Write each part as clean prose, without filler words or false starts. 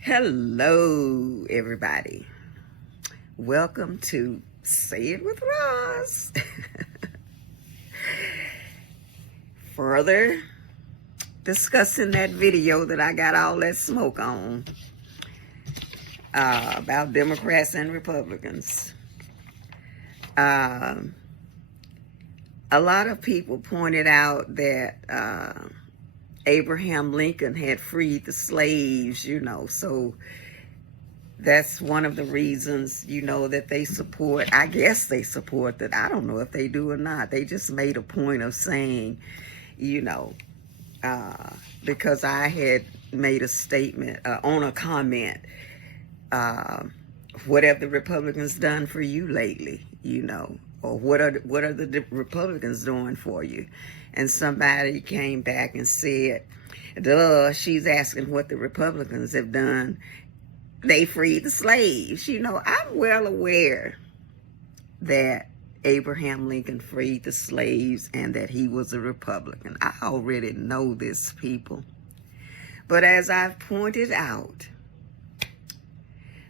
Hello, everybody. Welcome to Say It with Roz. Further discussing that video that I got all that smoke on about Democrats and Republicans. A lot of people pointed out that Abraham Lincoln had freed the slaves, so that's one of the reasons, that they support, I guess they support that. I don't know if they do or not. They just made a point of saying, because I had made a statement on a comment, what have the Republicans done for you lately, or what are the Republicans doing for you? And somebody came back and said, duh, she's asking what the Republicans have done. They freed the slaves. I'm well aware that Abraham Lincoln freed the slaves and that he was a Republican. I already know this, people. But as I've pointed out,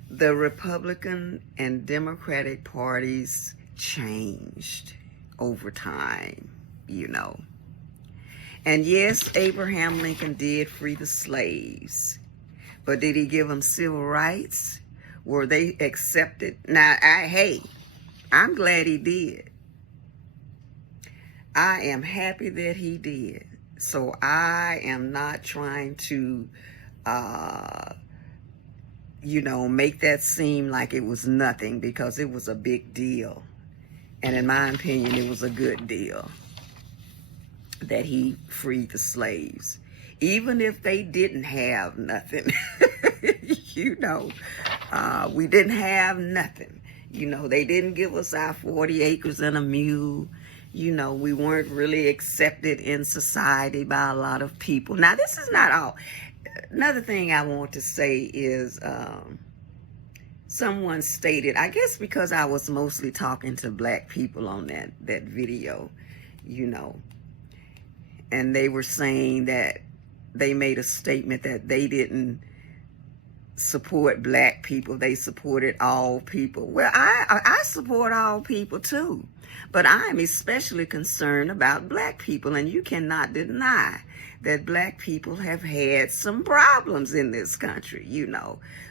the Republican and Democratic parties changed over time, And yes, Abraham Lincoln did free the slaves. But did he give them civil rights? Were they accepted? Now, I'm glad he did. I am happy that he did. So I am not trying to, make that seem like it was nothing, because it was a big deal. And in my opinion, it was a good deal that he freed the slaves. Even if they didn't have nothing, we didn't have nothing. They didn't give us our 40 acres and a mule. We weren't really accepted in society by a lot of people. Now, this is not all. Another thing I want to say is someone stated, I guess because I was mostly talking to black people on that video, and they were saying that they made a statement that they didn't support black people. They supported all people. Well, I support all people too, but I'm especially concerned about black people. And you cannot deny that black people have had some problems in this country,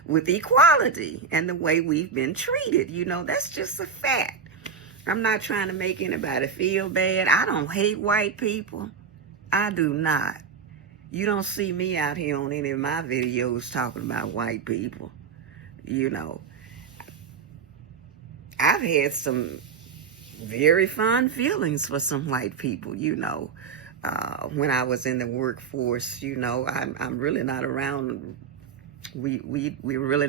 with equality and the way we've been treated. That's just a fact. I'm not trying to make anybody feel bad. I don't hate white people. I do not. You don't see me out here on any of my videos talking about white people. I've had some very fond feelings for some white people, when I was in the workforce. I'm really not around, we're really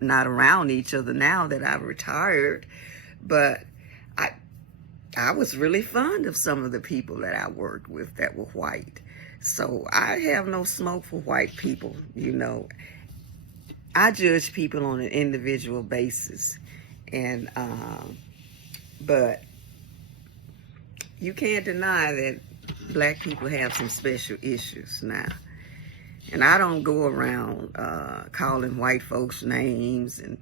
not around each other now that I've retired, but I was really fond of some of the people that I worked with that were white. So I have no smoke for white people, I judge people on an individual basis. And, but you can't deny that black people have some special issues now. And I don't go around calling white folks names and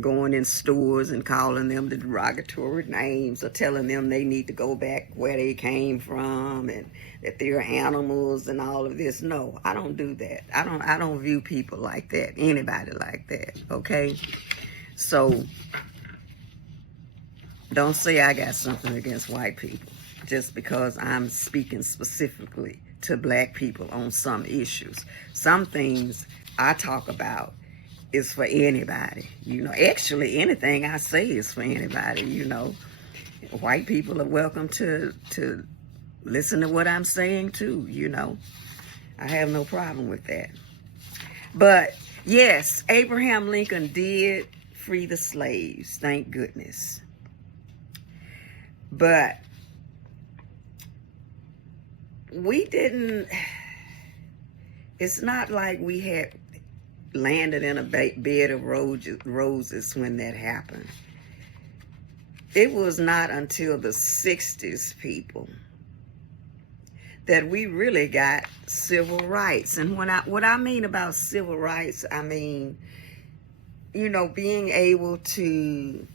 going in stores and calling them the derogatory names, or telling them they need to go back where they came from and that they're animals and all of this. No, I don't do that. I don't view people like that, anybody like that, okay? So don't say I got something against white people just because I'm speaking specifically to black people on some issues. Some things I talk about is for anybody, Actually, anything I say is for anybody, White people are welcome to listen to what I'm saying too, I have no problem with that. But yes, Abraham Lincoln did free the slaves, thank goodness. But we didn't, it's not like we had landed in a bed of roses when that happened. It was not until the 60s, people, that we really got civil rights. And what I mean about civil rights, I mean, being able to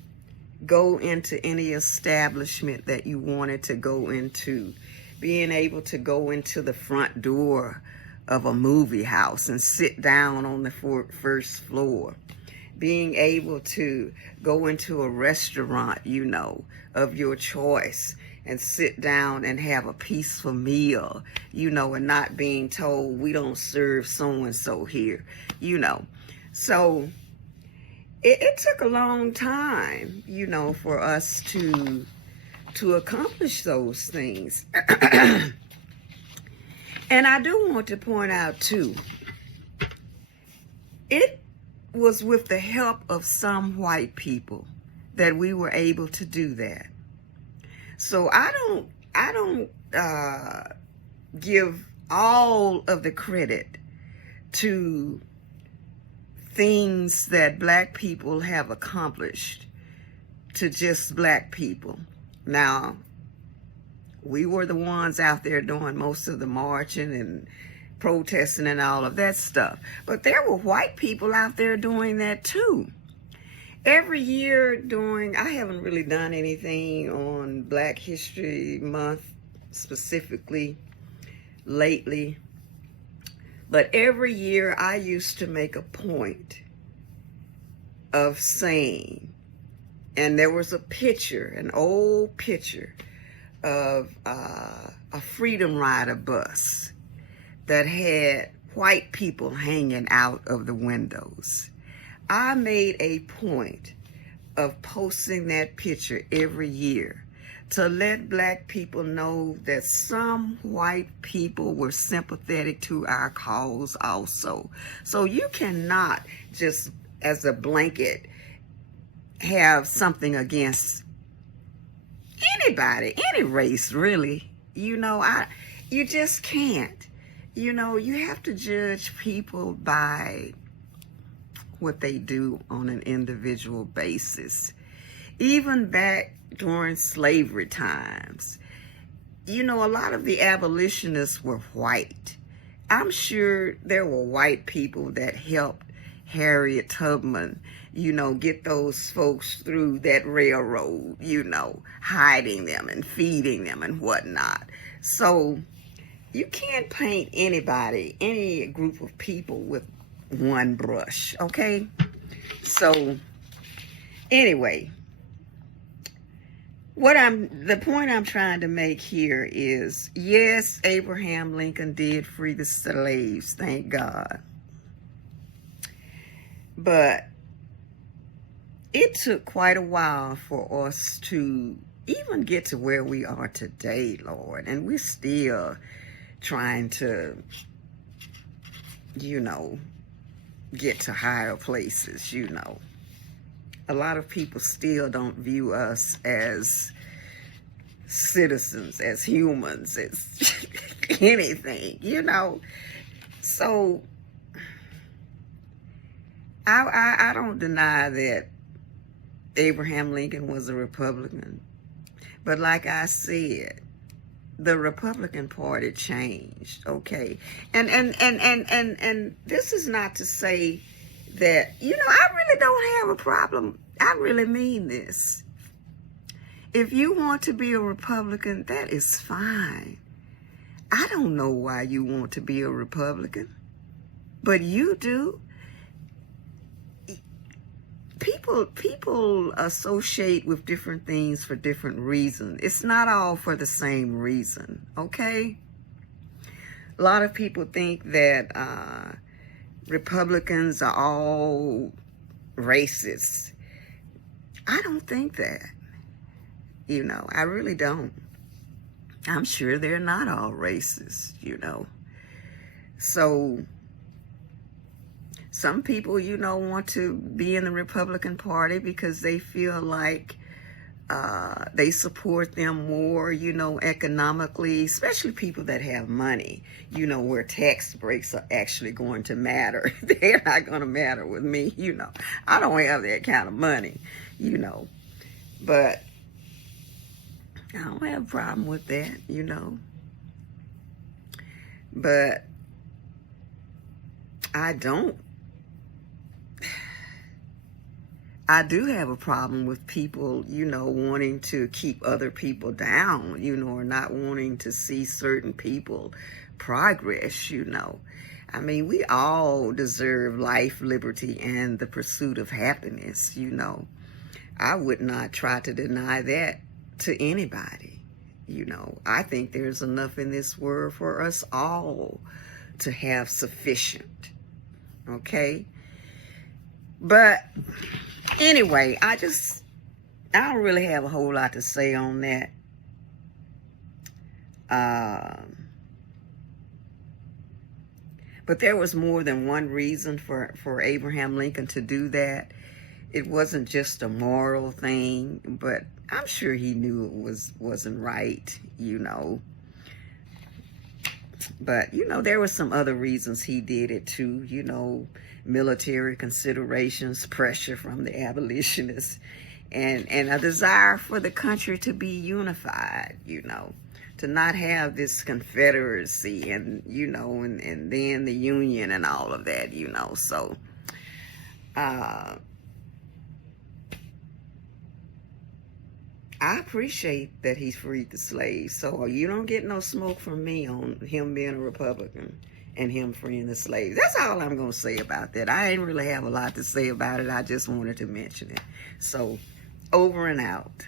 go into any establishment that you wanted to go into, being able to go into the front door of a movie house and sit down on the first floor, being able to go into a restaurant, of your choice and sit down and have a peaceful meal, and not being told we don't serve so-and-so here, So it took a long time, for us to accomplish those things. And I do want to point out too, it was with the help of some white people that we were able to do that. So I don't give all of the credit to things that black people have accomplished to just black people. Now, we were the ones out there doing most of the marching and protesting and all of that stuff. But there were white people out there doing that too. Every year I haven't really done anything on Black History Month specifically lately, but every year I used to make a point of saying, and there was a picture, an old picture of a Freedom Rider bus that had white people hanging out of the windows. I made a point of posting that picture every year to let black people know that some white people were sympathetic to our cause also. So you cannot just as a blanket have something against anybody, any race really. You just can't. You have to judge people by what they do on an individual basis. Even back during slavery times, a lot of the abolitionists were white. I'm sure there were white people that helped Harriet Tubman, get those folks through that railroad, hiding them and feeding them and whatnot. So you can't paint anybody, any group of people with one brush, okay? So anyway, the point I'm trying to make here is, yes, Abraham Lincoln did free the slaves, thank God. But it took quite a while for us to even get to where we are today, Lord. And we're still trying to, get to higher places, A lot of people still don't view us as citizens, as humans, as anything, So I don't deny that Abraham Lincoln was a Republican. But like I said, the Republican Party changed, okay? And this is not to say that, I really don't have a problem. I really mean this. If you want to be a Republican, that is fine. I don't know why you want to be a Republican, but you do. People associate with different things for different reasons. It's not all for the same reason, okay? A lot of people think that Republicans are all racist. I don't think that. I really don't. I'm sure they're not all racist, So some people, want to be in the Republican Party because they feel like they support them more, economically, especially people that have money, where tax breaks are actually going to matter. They're not going to matter with me, I don't have that kind of money, but I don't have a problem with that, But I don't. I do have a problem with people, wanting to keep other people down, or not wanting to see certain people progress. I mean, we all deserve life, liberty, and the pursuit of happiness. I would not try to deny that to anybody. I think there's enough in this world for us all to have sufficient. Okay? But anyway, I don't really have a whole lot to say on that. But there was more than one reason for Abraham Lincoln to do that. It wasn't just a moral thing, but I'm sure he knew it wasn't right. But, there were some other reasons he did it too, military considerations, pressure from the abolitionists, and a desire for the country to be unified, to not have this Confederacy and, and then the Union and all of that, So, I appreciate that he freed the slaves. So you don't get no smoke from me on him being a Republican and him freeing the slaves. That's all I'm going to say about that. I ain't really have a lot to say about it. I just wanted to mention it. So, over and out.